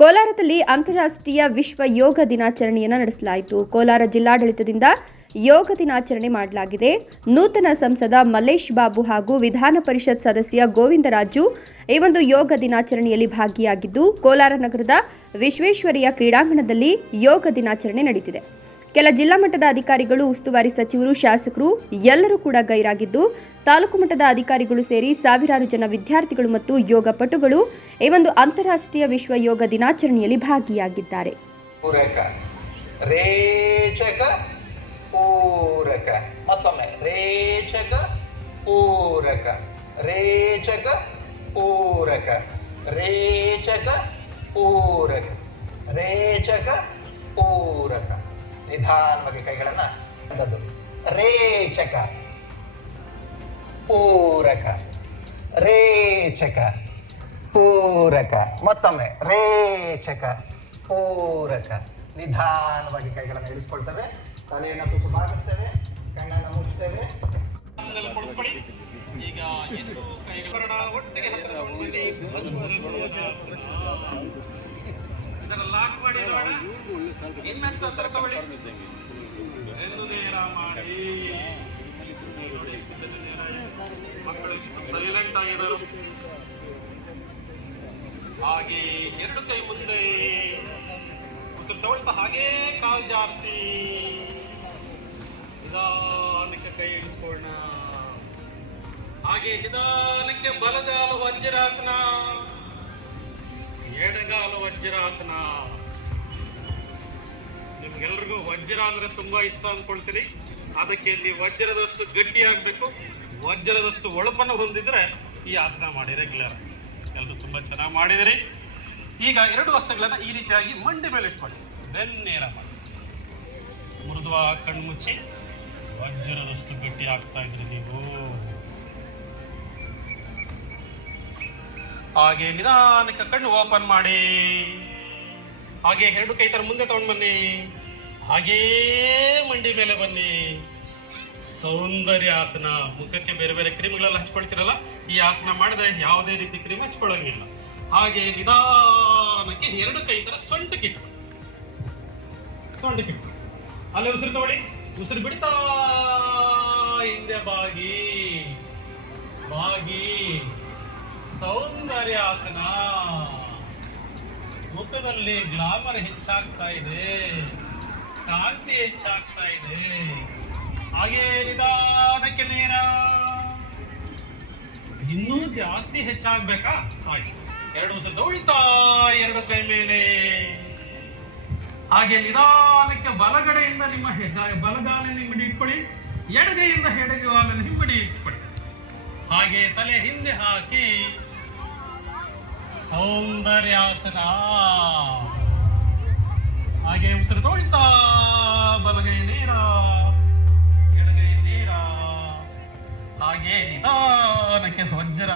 ಕೋಲಾರದಲ್ಲಿ ಅಂತಾರಾಷ್ಟ್ರೀಯ ವಿಶ್ವ ಯೋಗ ದಿನಾಚರಣೆಯನ್ನು ನಡೆಸಲಾಯಿತು. ಕೋಲಾರ ಜಿಲ್ಲಾಡಳಿತದಿಂದ ಯೋಗ ದಿನಾಚರಣೆ ಮಾಡಲಾಗಿದೆ. ನೂತನ ಸಂಸದ ಮಲ್ಲೇಶ್ ಬಾಬು ಹಾಗೂ ವಿಧಾನ ಪರಿಷತ್ ಸದಸ್ಯ ಗೋವಿಂದರಾಜು ಈ ಒಂದು ಯೋಗ ದಿನಾಚರಣೆಯಲ್ಲಿ ಭಾಗಿಯಾಗಿದ್ದು, ಕೋಲಾರ ನಗರದ ವಿಶ್ವೇಶ್ವರಯ್ಯ ಕ್ರೀಡಾಂಗಣದಲ್ಲಿ ಯೋಗ ದಿನಾಚರಣೆ ನಡೆಯುತ್ತಿದೆ ಕೆಲ ಜಿಲ್ಲಾ ಮಟ್ಟದ ಅಧಿಕಾರಿಗಳು, ಉಸ್ತುವಾರಿ ಸಚಿವರು, ಶಾಸಕರು ಎಲ್ಲರೂ ಕೂಡ ಗೈರಾಗಿದ್ದು, ತಾಲೂಕು ಮಟ್ಟದ ಅಧಿಕಾರಿಗಳು ಸೇರಿ ಸಾವಿರಾರು ಜನ ವಿದ್ಯಾರ್ಥಿಗಳು ಮತ್ತು ಯೋಗ ಪಟುಗಳು ಈ ಒಂದು ಅಂತಾರಾಷ್ಟ್ರೀಯ ವಿಶ್ವ ಯೋಗ ದಿನಾಚರಣೆಯಲ್ಲಿ ಭಾಗಿಯಾಗಿದ್ದಾರೆ. ರೇಚಕ, ಪೂರಕ. ನಿಧಾನವಾಗಿ ಕೈಗಳನ್ನ ರೇಚಕ. ಪೂರಕ. ರೇಚಕ. ಪೂರಕ. ಮತ್ತೊಮ್ಮೆ, ರೇಚಕ. ಪೂರಕ. ನಿಧಾನವಾಗಿ ಕೈಗಳನ್ನು ಇಳಿಸ್ಕೊಳ್ತೇವೆ. ತಲೆಯನ್ನು ತುಸು ಬಾಗಿಸ್ತೇವೆ. ಕಣ್ಣನ್ನು ಮುಚ್ಚುತ್ತೇವೆ. ಈಗ ಒಟ್ಟಿಗೆ ಇದನ್ನ ಲಾಕ್ ಮಾಡಿ ನೋಡ. ಇನ್ನಷ್ಟು ಹತ್ತಿರ ತಗೊಳ್ಳಿ ಬೆನ್ನು ನೇರ ಮಾಡಿ. ಮಕ್ಕಳು ಸೈಲೆಂಟ್ ಆಗಿರೋರು ಹಾಗೆ ಎರಡು ಕೈ ಮುಂದೆ ಉಸಿರು ತಗೊಳ್ತಾ ಹಾಗೇ ಕಾಲ್ ಜಾರಿಸಿ. ನಿಧಾನಕ್ಕೆ ಕೈ ಇಳಿಸ್ಕೊಳ್ಳೋಣ. ಹಾಗೆ ನಿಧಾನಕ್ಕೆ ಬಲಜಾಲ ವಜ್ರಾಸನ. ವಜ್ರಾಸನ. ನಿಮ್ಗೆಲ್ರಿಗೂ ವಜ್ರ ಅಂದ್ರೆ ತುಂಬಾ ಇಷ್ಟ ಅನ್ಕೊಳ್ತೀರಿ ಅದಕ್ಕೆ ಇಲ್ಲಿ ವಜ್ರದಷ್ಟು ಗಟ್ಟಿ ಆಗ್ಬೇಕು. ವಜ್ರದಷ್ಟು ಒಳಪನ್ನು ಹೊಂದಿದ್ರೆ ಈ ಆಸನ ಮಾಡಿ ರೆಗ್ಯುಲರ್ ಎಲ್ಲರೂ ತುಂಬಾ ಚೆನ್ನಾಗಿ ಮಾಡಿದಿರಿ. ಈಗ ಎರಡು ವಸ್ತುಗಳನ್ನ ಈ ರೀತಿಯಾಗಿ ಮಂಡಿ ಮೇಲೆ ಇಟ್ಕೊಳ್ಳಿ. ಬೆನ್ನೇರ ಮಾಡಿ. ಮೃದುವ ಕಣ್ಮುಚ್ಚಿ. ವಜ್ರದಷ್ಟು ಗಟ್ಟಿ ಆಗ್ತಾ ಇದ್ರಿ ನೀವು. ಹಾಗೆ ನಿಧಾನಕ್ಕೆ ಕಣ್ಣು ಓಪನ್ ಮಾಡಿ. ಹಾಗೆ ಎರಡು ಕೈ ತರ ಮುಂದೆ ತಗೊಂಡು ಬನ್ನಿ. ಹಾಗೇ ಮಂಡಿ ಮೇಲೆ ಬನ್ನಿ. ಸೌಂದರ್ಯ ಆಸನ ಮುಖಕ್ಕೆ ಬೇರೆ ಬೇರೆ ಕ್ರೀಮ್ಗಳೆಲ್ಲ ಹಚ್ಕೊಳ್ತಿರಲ್ಲ, ಈ ಆಸನ ಮಾಡಿದ್ರೆ ಯಾವುದೇ ರೀತಿ ಕ್ರೀಮ್ ಹಚ್ಕೊಳ್ಳಂಗಿಲ್ಲ. ಹಾಗೆ ನಿಧಾನಕ್ಕೆ ಎರಡು ಕೈ ತರ ಸೊಂಟಕ್ಕಿಟ್ಟು. ಸೊಂಟಕ್ಕಿಟ್ಟು. ಅಲ್ಲೇ ಉಸಿರು ತಗೊಳ್ಳಿ. ಉಸಿರು ಬಿಡ್ತಾ ಹಿಂದೆ ಬಾಗಿ. ಬಾಗಿ. ಸೌಂದರ್ಯಾಸನ. ಮುಖದಲ್ಲಿ ಗ್ಲಾಮರ್ ಹೆಚ್ಚಾಗ್ತಾ ಇದೆ. ಕಾಂತಿ ಹೆಚ್ಚಾಗ್ತಾ ಇದೆ. ಹಾಗೆ ನಿಧಾನಕ್ಕೆ ನೇರ. ಇನ್ನೂ ಜಾಸ್ತಿ ಹೆಚ್ಚಾಗ್ಬೇಕಾ? ಆಯ್ತು. ಎರಡು ಸಲ ಉಳಿತಾ ಎರಡು ಕೈ ಮೇಲೆ. ಹಾಗೆ ನಿಧಾನಕ್ಕೆ ಬಲಗಡೆಯಿಂದ ನಿಮ್ಮ ಬಲಗಾಲಿನ ಹಿಂಬಡಿ ಇಟ್ಕೊಳ್ಳಿ. ಎಡಗೈಯಿಂದ ಎಡಗಾಲಿನ ಹಿಂಬಡಿ ಇಟ್ಕೊಳ್ಳಿ. ಹಾಗೆ ತಲೆ ಹಿಂದೆ ಹಾಕಿ. ಸೌಂದರ್ಯಾಸನ. ಹಾಗೆ ಉಸಿರು ತೊಳಿತಾ ಬಲಗೈ ನೇರ ಎಡಗೈ ನೇರ. ಹಾಗೆ ನಿಧಾನಕ್ಕೆ ವಜ್ರ